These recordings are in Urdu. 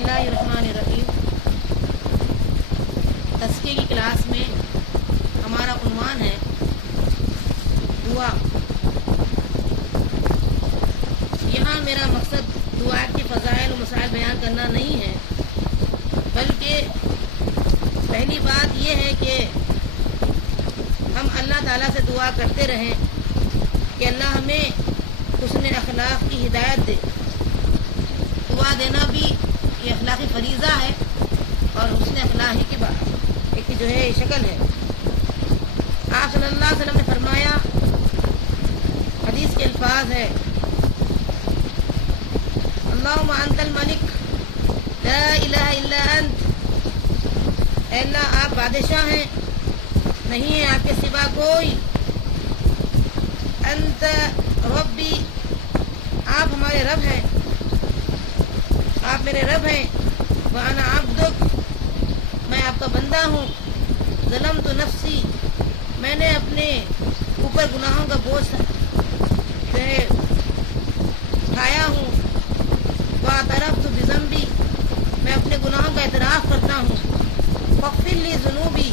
اللہ الرحمن الرحیم۔ تزکیے کی کلاس میں ہمارا عنوان ہے دعا۔ یہاں میرا مقصد دعا کے فضائل و مسائل بیان کرنا نہیں ہے، بلکہ پہلی بات یہ ہے کہ ہم اللہ تعالیٰ سے دعا کرتے رہیں کہ اللہ ہمیں حسن اخلاق کی ہدایت دے۔ دعا دینا بھی یہ اخلاقی فریضہ ہے اور حسن اخلاقی کی بات ایک جو ہے شکل ہے۔ آپ صلی اللہ علیہ وسلم نے فرمایا، حدیث کے الفاظ ہے، اللہم انت الملک لا الہ الا انت، اے اللہ آپ بادشاہ ہیں، نہیں ہے آپ کے سوا کوئی، انت ربی آپ ہمارے رب ہیں، آپ میرے رب ہیں، وانا عبدک میں آپ کا بندہ ہوں، ظلمت نفسی میں نے اپنے اوپر گناہوں کا بوجھ جو ہے اٹھایا ہوں، واعترفت بذنبی میں اپنے گناہوں کا اعتراف کرتا ہوں، فاغفر لی ذنوبی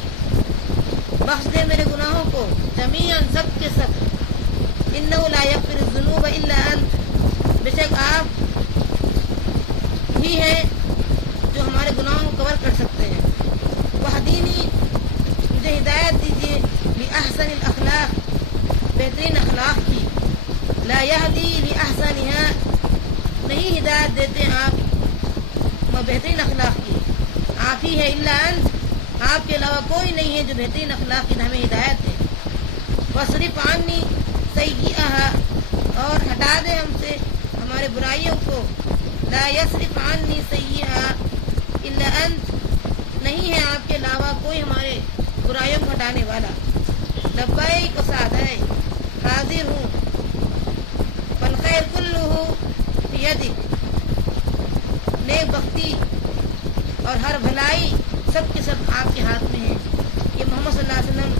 بخش دے میرے گناہوں کو، جمیعا سب کے سب، انہ لا یغفر الذنوب الا انت بے شک آپ ہی ہیں جو ہمارے گناہوں کو کور کر سکتے ہیں، وہدینی مجھے ہدایت دیجیے، لأحسن الاخلاق بہترین اخلاق کی، لا یہدی لأحسنها نہیں ہدایت دیتے آپ بہترین اخلاق کی، آپ ہی ہے، الا انت آپ کے علاوہ کوئی نہیں ہے جو بہترین اخلاق کی ہمیں ہدایت دے، واصرف عنی سیئہا اور ہٹا دے ہم سے ہمارے برائیوں کو، لا یصرف عنی سیئہا الا انت نہیں ہے آپ کے علاوہ کوئی ہمارے برائیوں کو ہٹانے والا، لبیک و سعدیک حاضر ہوں، فالخیر کلہ فی یدک نیک بختی اور ہر بھلائی سب کے سب آپ کے ہاتھ میں ہے۔ یہ محمد صلی اللہ علیہ وسلم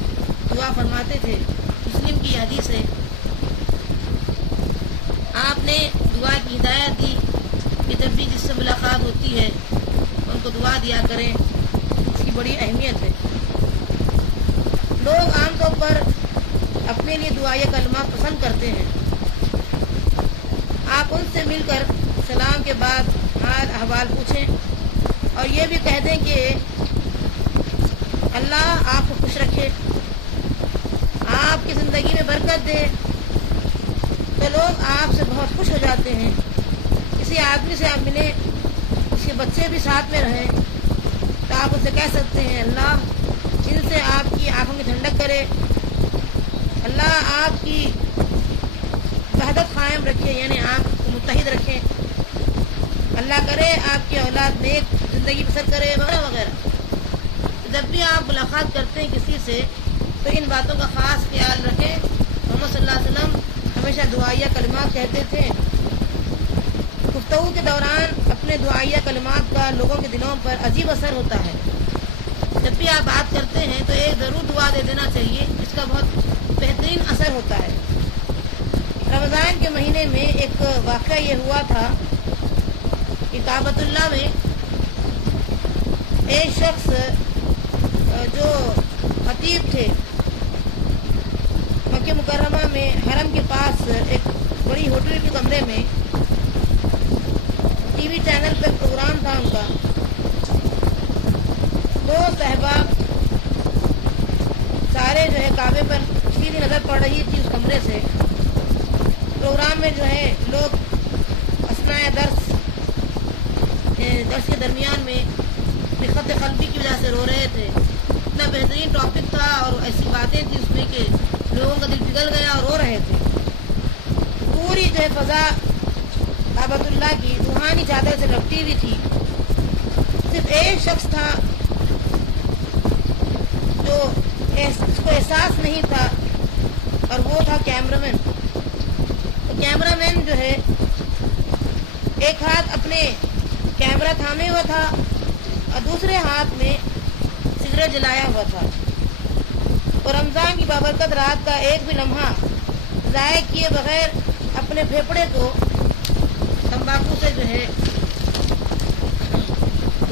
دعا فرماتے تھے، مسلم کی حدیث ہے۔ آپ نے دعا کی ہدایت دی کہ جب بھی جس سے ملاقات ہوتی ہے ان کو دعا دیا کریں، اس کی بڑی اہمیت ہے۔ لوگ عام طور پر اپنے لیے دعائیہ کلمات پسند کرتے ہیں، آپ ان سے مل کر سلام کے بعد حال احوال پوچھیں اور یہ بھی کہہ دیں کہ اللہ آپ کو خوش رکھے، آپ کی زندگی میں برکت دے، تو لوگ آپ سے بہت خوش ہو جاتے ہیں۔ کسی آدمی سے آپ ملیں، اس کے بچے بھی ساتھ میں رہیں، تو آپ ان سے کہہ سکتے ہیں اللہ ان سے آپ کی آنکھوں کی ٹھنڈک کرے، اللہ آپ کی وحدت قائم رکھے، یعنی آپ کو متحد رکھے، اللہ کرے آپ کی اولاد نیک زندگی بسر کرے، وغیرہ وغیرہ۔ جب بھی آپ ملاقات کرتے ہیں کسی سے تو ان باتوں کا خاص خیال رکھیں۔ محمد صلی اللہ علیہ وسلم ہمیشہ دعائیہ کلمات کہتے تھے، گفتگو کے دوران اپنے دعائیہ کلمات کا لوگوں کے دلوں پر عجیب اثر ہوتا ہے۔ جب بھی آپ بات کرتے ہیں تو ایک ضرور دعا دے دینا چاہیے، اس کا بہت بہترین اثر ہوتا ہے۔ رمضان کے مہینے میں ایک واقعہ یہ ہوا تھا کہ کعبۃ اللہ میں ایک شخص جو خطیب تھے، مکہ مکرمہ میں حرم کے پاس ایک بڑی ہوٹل کے کمرے میں ٹی وی چینل پہ پروگرام تھا ان کا، دو صحابہ سارے جو ہے کعبے پر سیدھی نظر پڑ رہی تھی اس کمرے سے۔ پروگرام میں جو ہے لوگ اثناء درس کے درمیان میں خط قلبی کی وجہ سے رو رہے تھے۔ اتنا بہترین ٹاپک تھا اور ایسی باتیں تھی اس میں کہ لوگوں کا دل پگھل گیا اور رو رہے تھے۔ پوری جو ہے فضا کعبۃ اللہ کی روحانی چادر سے لپٹی ہوئی تھی، صرف ایک شخص تھا جو اس کو احساس نہیں تھا اور وہ تھا کیمرہ مین۔ تو کیمرہ مین جو ہے ایک ہاتھ اپنے کیمرہ تھامے ہوا تھا اور دوسرے ہاتھ میں سگریٹ جلایا ہوا تھا، اور رمضان کی بابرکت رات کا ایک بھی لمحہ ضائع کیے بغیر اپنے پھیپڑے کو تمباکو سے جو ہے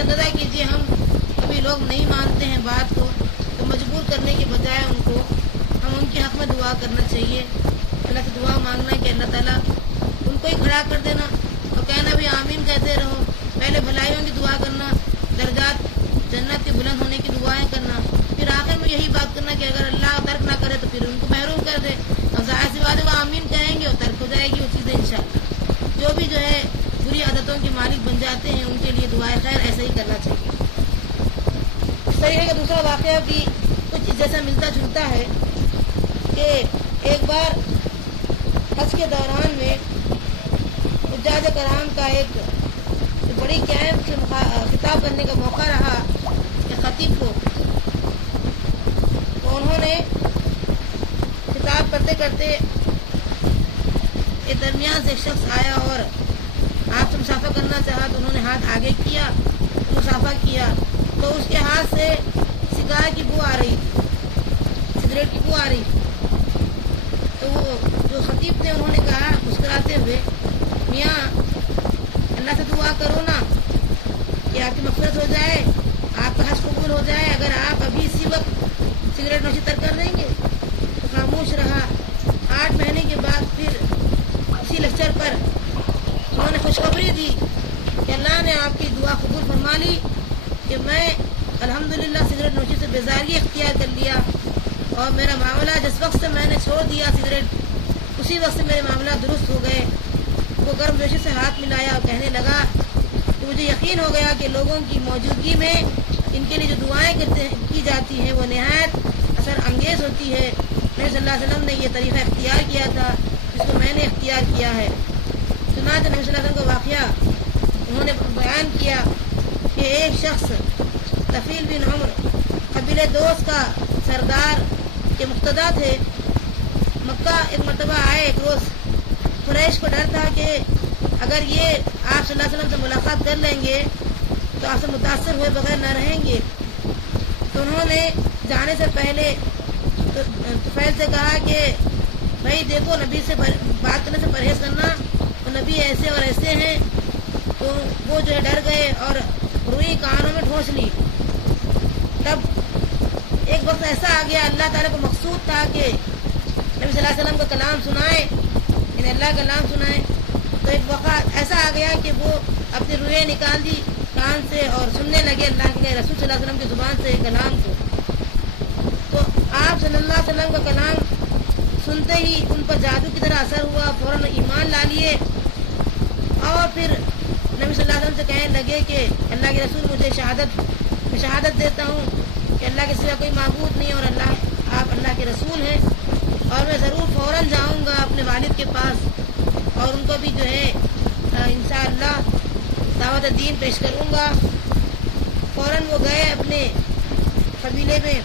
سے اندازہ کیجیے ہم کبھی لوگ نہیں مانتے ہیں بات کو تو مجبور کرنے کے بجائے ان کو ہم ان کے حق میں دعا کرنا چاہیے، اللہ سے دعا مانگنا کہ اللہ تعالیٰ ان کو ہی کھڑا کر دینا اور کہنا بھی آمین کہتے رہو، پہلے بھلائیوں کی دعا کرنا، درجات جنت کے بلند ہونے کی دعائیں کرنا، پھر آخر میں یہی بات کرنا کہ اگر اللہ ترک نہ کرے تو پھر ان کو محروم کر دے، اور ظاہر سی بات ہے وہ آمین کہیں گے اور ترک ہو جائے گی وہ چیزیں انشاءاللہ۔ جو بھی جو ہے بری عادتوں کے مالک بن جاتے ہیں ان کے لیے دعائیں خیر ایسا ہی کرنا چاہیے۔ اس طریقے کا دوسرا واقعہ بھی کچھ جیسا ملتا جلتا ہے کہ ایک بار حج کے دوران میں حجاج کرام کا ایک بڑی کیمپ سے خطاب کرنے کا موقع رہا کہ خطیب کو، تو انہوں نے خطاب کرتے کرتے ایک درمیان سے ایک شخص آیا اور آپ سے مسافہ کرنا چاہا، تو انہوں نے ہاتھ آگے کیا، مسافہ کیا، تو اس کے ہاتھ سے سگار کی بو آ رہی تھی، سگریٹ کی بو آ رہی تھی۔ تو وہ جو خطیب تھے انہوں نے کہا مسکراتے ہوئے، میاں اللہ سے دعا کرو نا کہ آپ کی مغفرت ہو جائے، آپ کا حج قبول ہو جائے، اگر آپ ابھی اسی وقت سگریٹ نوشی ترک کر دیں گے۔ تو خاموش رہا۔ 8 مہینے کے بعد پھر اسی لیکچر پر انہوں نے خوشخبری دی کہ اللہ نے آپ کی دعا قبول فرما لی کہ میں الحمدللہ سگریٹ نوشی سے بیزاری اختیار کر لیا، اور میرا معاملہ جس وقت سے میں نے چھوڑ دیا سگریٹ اسی وقت سے میرے معاملہ درست ہو گئے۔ وہ گرم جوشی سے ہاتھ ملایا اور کہنے لگا کہ مجھے یقین ہو گیا کہ لوگوں کی موجودگی میں ان کے لیے جو دعائیں کی جاتی ہیں وہ نہایت اثر انگیز ہوتی ہے۔ نبی صلی اللہ علیہ وسلم نے یہ طریقہ اختیار کیا تھا جس کو میں نے اختیار کیا ہے۔ چنانچہ نبی صلی اللہ علیہ وسلم کا واقعہ انہوں نے بیان کیا کہ ایک شخص طفیل بن عمر قبیلہ دوست کا سردار کے مقتدا تھے، مکہ ایک مرتبہ آئے۔ ایک روز قریش کو ڈر تھا کہ اگر یہ آپ صلی اللہ علیہ وسلم سے ملاقات کر لیں گے تو آپ سے متاثر ہوئے بغیر نہ رہیں گے، تو انہوں نے جانے سے پہلے طفیل سے کہا کہ بھائی دیکھو نبی سے بات کرنے سے پرہیز کرنا، تو نبی ایسے اور ایسے ہیں۔ تو وہ جو ہے ڈر گئے اور روئی کانوں میں ٹھونس لی۔ تب ایک وقت ایسا آ گیا، اللہ تعالیٰ کو مقصود تھا کہ نبی صلی اللہ علیہ وسلم کا کلام سنائے، یعنی اللہ کا کلام سنائے۔ تو ایک وقت ایسا آ گیا کہ وہ اپنی روئیں نکال دی کان سے اور سننے لگے اللہ کے رسول صلی اللہ علیہ وسلم کی زبان سے کلام کو۔ تو آپ صلی اللہ علیہ وسلم کا کلام سنتے ہی ان پر جادو کی طرح اثر ہوا، فوراً ایمان لا لیے، اور پھر نبی صلی اللہ علیہ وسلم سے کہنے لگے کہ اللہ کے رسول مجھے شہادت دیتا ہوں کہ اللہ کے سوا کوئی معبود نہیں اور آپ اللہ کے رسول ہیں، اور میں ضرور فوراً جاؤں گا اپنے والد کے پاس اور ان کو بھی جو ہے انشاءاللہ دعوت دین پیش کروں گا۔ فوراً وہ گئے اپنے قبیلے میں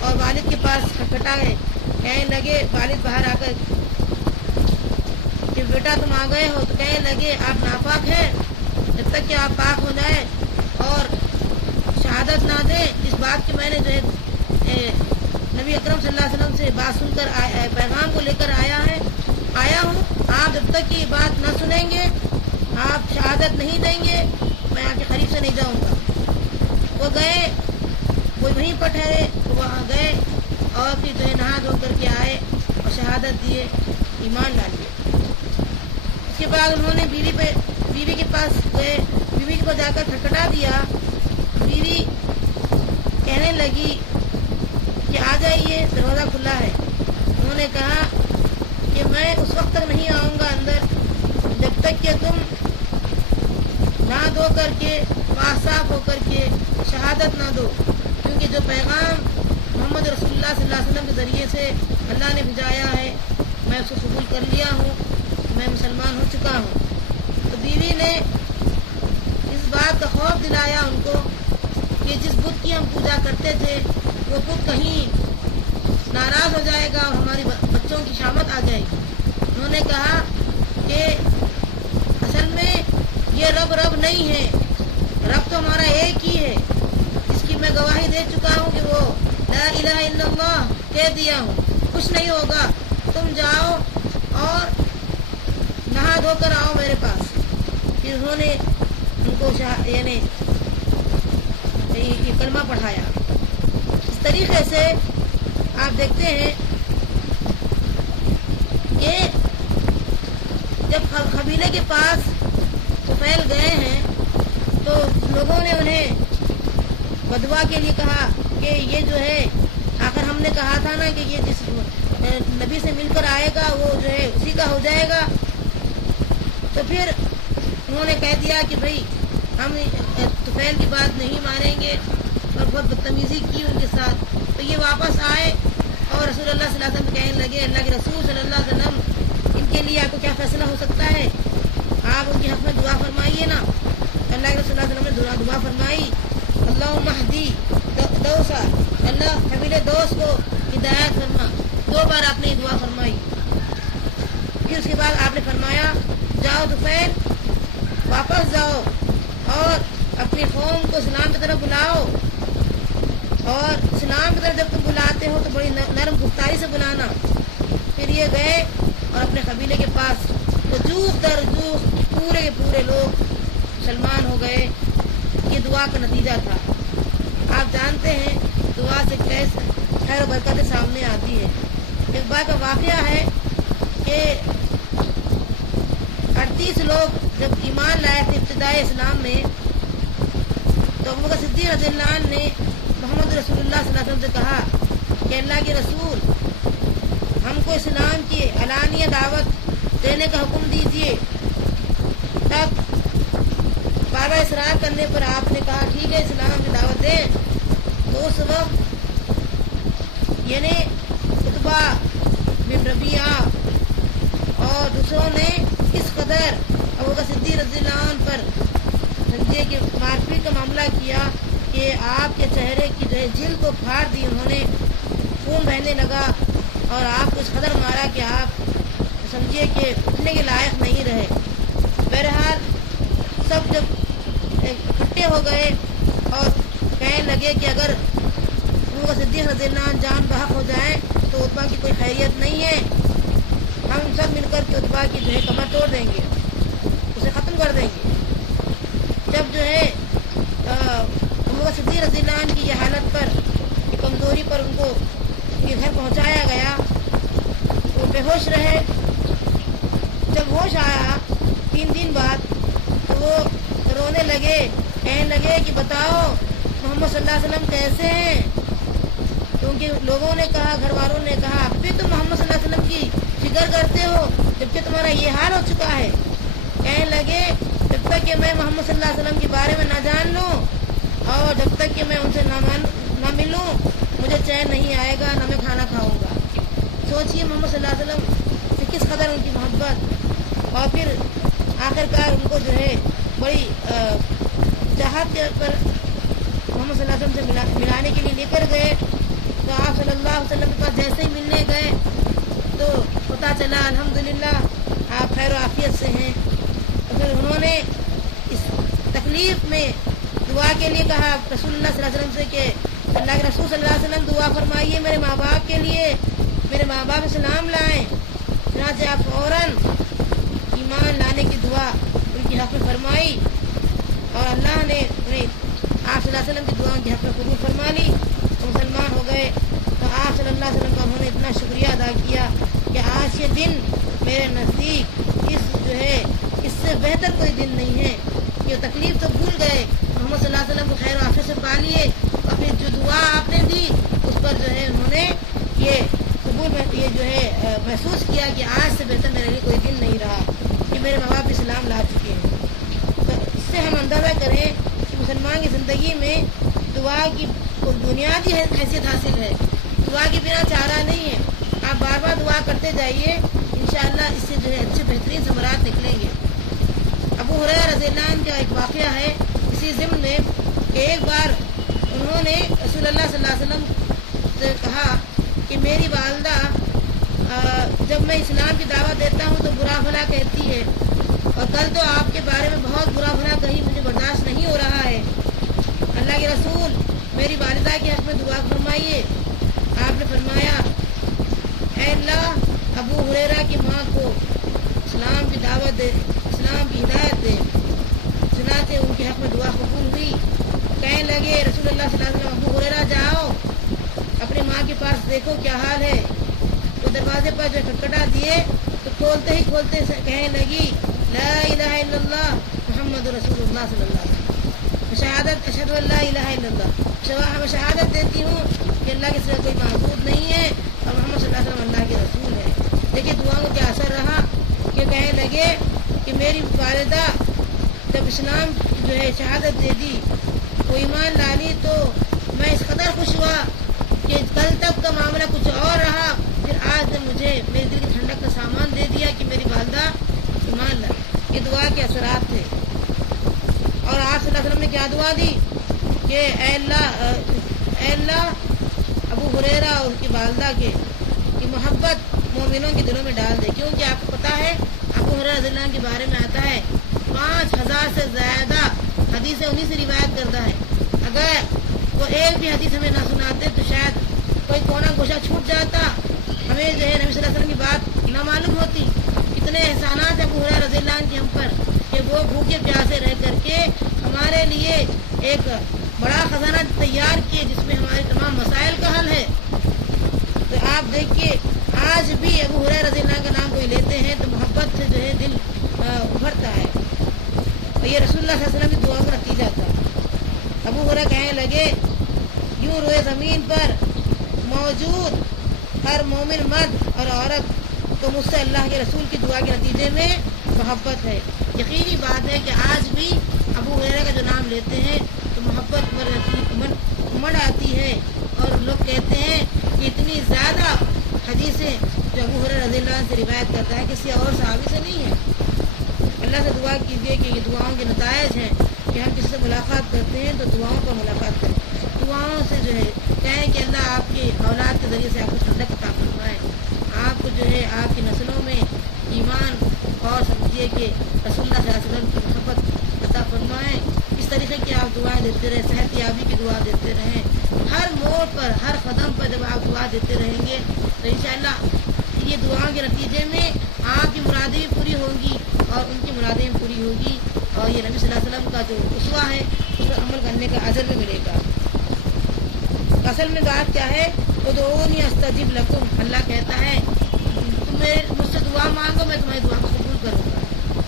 اور والد کے پاس کھٹکھٹائے، کہنے لگے والد باہر آ کر کہ بیٹا تم آ گئے ہو، تو کہنے لگے آپ ناپاک ہیں، جب تک کہ آپ پاک ہو جائیں اور شہادت نہ دیں اس بات کی میں نے جو ہے نبی اکرم صلی اللہ علیہ وسلم سے بات سن کر پیغام کو لے کر آیا ہوں، آپ جب تک یہ بات نہ سنیں گے، آپ شہادت نہیں دیں گے، میں آپ کے قریب سے نہیں جاؤں گا۔ وہ گئے، وہ وہیں پر ٹھہرے، وہاں گئے اور پھر جو ہے نہا دھو کر کے آئے اور شہادت دیے، ایمان لا لیے۔ اس کے بعد انہوں نے بیوی کے پاس گئے، بیوی کو جا کر کھٹکھٹا دیا۔ بیوی کہنے لگی کہ آ جائیے، دروازہ کھلا ہے۔ انہوں نے کہا کہ میں اس وقت تک نہیں آؤں گا اندر جب تک کہ تم نہا دھو کر کے پاک صاف ہو کر کے شہادت نہ دو، کیونکہ جو پیغام محمد رسول اللہ صلی اللہ علیہ وسلم کے ذریعے سے اللہ نے بھیجایا ہے میں اس کو قبول کر لیا ہوں، میں مسلمان ہو چکا ہوں۔ تو بیوی نے اس بات کا خوف دلایا ان کو کہ جس بت کی ہم پوجا کرتے تھے وہ بت کہیں ناراض ہو جائے گا اور ہماری بچوں کی شامت آ جائے گی۔ انہوں نے کہا کہ اصل میں یہ رب نہیں ہے، رب تو ہمارا ایک ہی ہے، اس کی میں گواہی دے چکا ہوں کہ وہ لا الہ الا اللہ کہہ دیا ہوں، کچھ نہیں ہوگا، تم جاؤ اور نہا دھو کر آؤ میرے پاس۔ پھر انہوں نے ان کو یعنی یہ کلمہ پڑھایا۔ اس طریقے سے آپ دیکھتے ہیں کہ جب قبیلے کے پاس طفیل گئے ہیں تو لوگوں نے انہیں بدوا کے لیے کہا کہ یہ جو ہے آخر ہم نے کہا تھا نا کہ یہ جس نبی سے مل کر آئے گا وہ جو ہے اسی کا ہو جائے گا۔ تو پھر انہوں نے کہہ دیا کہ بھائی ہم طفیل کی بات نہیں مانیں گے اور بہت بدتمیزی کی ان کے ساتھ۔ تو یہ واپس آئے اور رسول اللہ صلی اللہ علیہ وسلم کہنے لگے اللہ کے رسول صلی اللہ علیہ وسلم ان کے لیے آپ کو کیا فیصلہ ہو سکتا ہے، آپ ان کے حق میں دعا فرمائیے نا۔ اللہ کے رسول صلی اللہ علیہ وسلم نے دعا فرمائی اللہم اہدی دوسا، اللہ قبیلے دوست کو ہدایت فرما۔ 2 بار آپ نے یہ دعا فرمائی۔ پھر اس کے بعد آپ نے فرمایا جاؤ طفیل واپس جاؤ اور اپنی قوم کو اسلام کی طرف بلاؤ، اور اسلام کی طرف جب تم بلاتے ہو تو بڑی نرم گفتاری سے بلانا۔ پھر یہ گئے اور اپنے قبیلے کے پاس تو جوخ در جوخ پورے کے پورے لوگ مسلمان ہو گئے۔ یہ دعا کا نتیجہ تھا۔ آپ جانتے ہیں دعا سے کیسے خیر و برکت سامنے آتی ہے۔ ایک بار کا واقعہ ہے کہ 38 لوگ جب ایمان لائے تھے ابتدائی اسلام میں تو ابوبکر صدیق رضی اللہ عنہ نے محمد رسول اللہ صلی اللہ علیہ وسلم سے کہا کہ اللہ کے رسول ہم کو اسلام کی علانیہ دعوت دینے کا حکم دیجیے۔ تب بار بار اصرار کرنے پر آپ نے کہا ٹھیک ہے اسلام کی دعوت دیں۔ تو اس وقت یعنی عتبہ بن ربیعہ اور دوسروں نے اس قدر ابوبکر صدیق رضی اللہ عنہ پر سمجھے کہ مار پیٹ کا معاملہ کیا کہ آپ کے چہرے کی جو ہے جلد کو پھاڑ دی، انہوں نے خون بہنے لگا اور آپ کو اس قدر مارا کہ آپ سمجھیے کہ اٹھنے کے لائق نہیں رہے۔ بہرحال سب جب اکٹھے ہو گئے اور کہنے لگے کہ اگر ابوبکر صدیق رضی اللہ عنہ جان بحق ہو جائیں تو عتبہ کی کوئی خیریت نہیں ہے، ہم سب مل کر کے عتبہ کی جو ہے کمر توڑ دیں گے، اسے ختم کر دیں گے۔ جب جو ہے ابوبکر صدیق رضی اللہ عنہ کی یہ حالت پر یہ کمزوری پر ان کو ان کے گھر پہنچایا گیا، وہ بے ہوش رہے۔ جب ہوش آیا 3 دن بعد تو وہ رونے لگے، کہنے لگے کہ بتاؤ محمد صلی اللہ علیہ وسلم کیسے ہیں، کیونکہ لوگوں نے کہا، گھر والوں نے کہا اب بھی تم محمد صلی اللہ علیہ وسلم کی فکر کرتے ہو جبکہ تمہارا یہ حال ہو چکا ہے۔ کہنے لگے جب تک کہ میں محمد صلی اللہ علیہ وسلم کے بارے میں نہ جان لوں اور جب تک کہ میں ان سے نہ ملوں مجھے چین نہیں آئے گا، نہ میں کھانا کھاؤں گا۔ سوچیے محمد صلی اللہ علیہ وسلم سے کس قدر ان کی محبت، اور پھر آخرکار ان کو جو ہے بڑی چاہت کے پر محمد صلی اللہ علیہ وسلم سے ملانے کے لیے لے کر گئے۔ تو آپ صلی اللہ علیہ وسلم کے پاس جیسے ہی ملنے گئے تو پتہ چلا الحمدللہ آپ خیر و عافیت سے ہیں۔ تو پھر انہوں نے اس تکلیف میں دعا کے لیے کہا رسول اللہ صلی اللہ علیہ وسلم سے کہ اللہ کے رسول صلی اللہ علیہ وسلم دعا فرمائیے میرے ماں باپ کے لیے، میرے ماں باپ اسلام لائیں۔ چنانچہ آپ فوراً ایمان لانے کی دعا ان کی حق میں فرمائی اور اللہ نے انہیں آپ صلی اللہ علیہ وسلم کی دعا ان کے حق میں قبول فرما لی، مسلمان ہو گئے۔ تو آپ صلی اللہ علیہ وسلم کا انہوں نے اتنا شکریہ ادا کیا کہ آج یہ دن میرے نزدیک اس سے بہتر کوئی دن نہیں ہے کہ تکلیف تو بھول گئے، محمد صلی اللہ علیہ وسلم کو خیر و عافیت سے پا لیے، اور پھر جو دعا آپ نے دی اس پر جو ہے انہوں نے یہ قبول یہ جو ہے محسوس کیا کہ آج سے بہتر میرے لیے کوئی دن نہیں رہا کہ میرے ماں باپ اسلام لا چکے ہیں۔ تو اس سے ہم اندازہ کریں کہ مسلمان کی زندگی میں دعا کی بنیادی حیثیت حاصل ہے، دعا کے بنا چارہ نہیں ہے۔ آپ بار بار دعا کرتے جائیے، انشاءاللہ اس سے جو ہے اچھے بہترین ثمرات نکلیں گے۔ ابو ہریرہ رضی اللہ عنہ کا ایک واقعہ ہے اسی ضمن میں کہ ایک بار انہوں نے رسول اللہ صلی اللہ علیہ وسلم سے کہا کہ میری والدہ جب میں اسلام کی دعوت دیتا ہوں تو برا بھلا کہتی ہے، اور کل تو آپ کے بارے میں بہت برا بھلا کہی، مجھے برداشت نہیں ہو رہا ہے۔ اللہ کے رسول میری والدہ کے حق میں دعا فرمائیے۔ آپ نے فرمایا اے اللہ ابو ہریرہ کی ماں کو اسلام کی دعوت دے، اسلام کی ہدایت دے۔ چنانچہ ان کے حق میں دعا قبول ہوئی۔ کہنے لگے رسول دیکھو کیا حال ہے. وہ دروازے پر جو کھٹکھٹا دیے تو کھولتے ہی کھولتے کہنے لگی لا الہ الا اللہ محمد رسول اللہ صلی اللہ علیہ وسلم. شہادت اشہد ان لا الہ الا اللہ، میں شہادت دیتی ہوں کہ اللہ کے سوا کوئی معبود نہیں ہے اور محمد صلی اللہ علیہ وسلم اللہ کے رسول ہے. دیکھیے دعاؤں کا کیا اثر رہا کہ کہنے لگے کہ میری والدہ جب اسلام جو ہے شہادت دے دی، وہ ایمان لالی، تو میں اس قدر خوش ہوا کہ کل تک کا معاملہ کچھ اور رہا، پھر آج مجھے میرے دل کی ٹھنڈک کا سامان دے دیا کہ میری والدہ ایمان لائی. یہ دعا کے اثرات تھے. اور آپ صلی اللہ علیہ وسلم نے کیا دعا دی کہ اے اللہ ابو ہریرہ اور اس کی والدہ کی محبت مومنوں کے دلوں میں ڈال دے. کیونکہ آپ کو پتہ ہے ابو ہریرہ رضی اللہ عنہ کے بارے میں آتا ہے 5000 سے زیادہ حدیثیں انہی سے روایت کرتا ہے. اگر وہ ایک بھی حدیث ہمیں نہ سناتے تو شاید کوئی کونا گوشہ چھوٹ جاتا، ہمیں جو ہے نبی صلی اللہ علیہ وسلم کی بات نہ معلوم ہوتی. اتنے احسانات ہیں ابو ہریرہ رضی اللہ عنہ کے ہم پر کہ وہ بھوکے پیاسے رہ کر کے ہمارے لیے ایک بڑا خزانہ تیار کیے جس میں ہمارے تمام مسائل کا حل ہے. تو آپ دیکھیے آج بھی ابو ہریرہ رضی اللہ عنہ کا نام کوئی لیتے ہیں تو محبت سے جو ہے دل ابھرتا ہے. اور یہ رسول اللہ صلی اللہ علیہ وسلم کی دعا کا نتیجہ تھا. ابو ہریرہ کہنے لگے یوں روئے زمین پر موجود ہر مومن مرد اور عورت کو مجھ سے اللہ کے رسول کی دعا کے نتیجے میں محبت ہے. یقینی بات ہے کہ آج بھی ابو ہریرہ کا جو نام لیتے ہیں تو محبت مڑ آتی ہے. اور لوگ کہتے ہیں کہ اتنی زیادہ حدیثیں جو ابو ہریرہ رضی اللہ عنہ سے روایت کرتا ہے کسی اور صحابی سے نہیں ہے. اللہ سے دعا کیجیے کہ یہ دعاؤں کے نتائج ہیں کہ ہم کسی سے ملاقات کرتے ہیں تو دعاؤں پر ملاقات کریں. دعاؤں سے جو ہے کہیں کہ اللہ آپ کی اولاد کے ذریعے سے آپ کو ٹھنڈک عطا فرمائے، آپ کو جو ہے آپ کی نسلوں میں ایمان اور سمجھیے کہ رسول اللہ صلی اللہ علیہ وسلم کی محبت عطا فرمائے. اس طریقے کی آپ دعائیں دیتے رہیں، صحت یابی کی دعا دیتے رہیں. ہر موڑ پر ہر قدم پر جب آپ دعا دیتے رہیں گے تو انشاءاللہ یہ دعاؤں کے نتیجے میں آپ کی مرادیں بھی پوری ہوں گی اور ان کی مرادیں بھی پوری ہوگی. اور یہ نبی صلی اللہ علیہ وسلم کا جو اسوہ ہے اس پر عمل کرنے کا اجر بھی ملے گا. اصل میں بات کیا ہے؟ ادعونی استجب لکم. اللہ کہتا ہے تم مجھ سے دعا مانگو میں تمہاری دعا کو قبول کروں گا.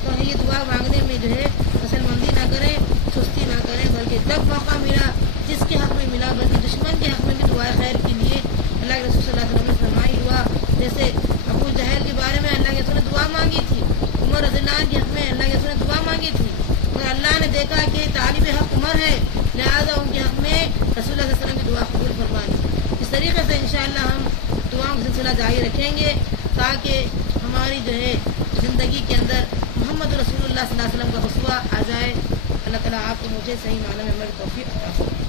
تو یہ دعا مانگنے میں جو ہے عصل مندی نہ کریں، سستی نہ کریں، بلکہ جب موقع ملا جس کے حق میں ملا، بلکہ دشمن کے حق میں بھی دعائے خیر کے لیے اللہ کے رسول صلی اللہ علیہ وسلم نے فرمائی ہوا. جیسے ابو جہل کے بارے میں اللہ کے رسول نے دعا مانگی تھی، عمر رضی اللہ عنہ کے حق میں اللہ کے رسول نے دعا مانگی تھی. مگر اللہ نے دیکھا کہ طالب حق عمر ہے، لہٰذا ان کے حق میں رسول اللہ صلی اللہ علیہ وسلم کی دعا قبول فرمانی. اس طریقے سے انشاءاللہ ہم دعاؤں کا سلسلہ جاری رکھیں گے تاکہ ہماری جو ہے زندگی کے اندر محمد رسول اللہ صلی اللہ علیہ وسلم کا اسوہ آ جائے. اللہ تعالیٰ آپ کو مجھے صحیح معنی میں عمل کی توفیق عطا فرمائے.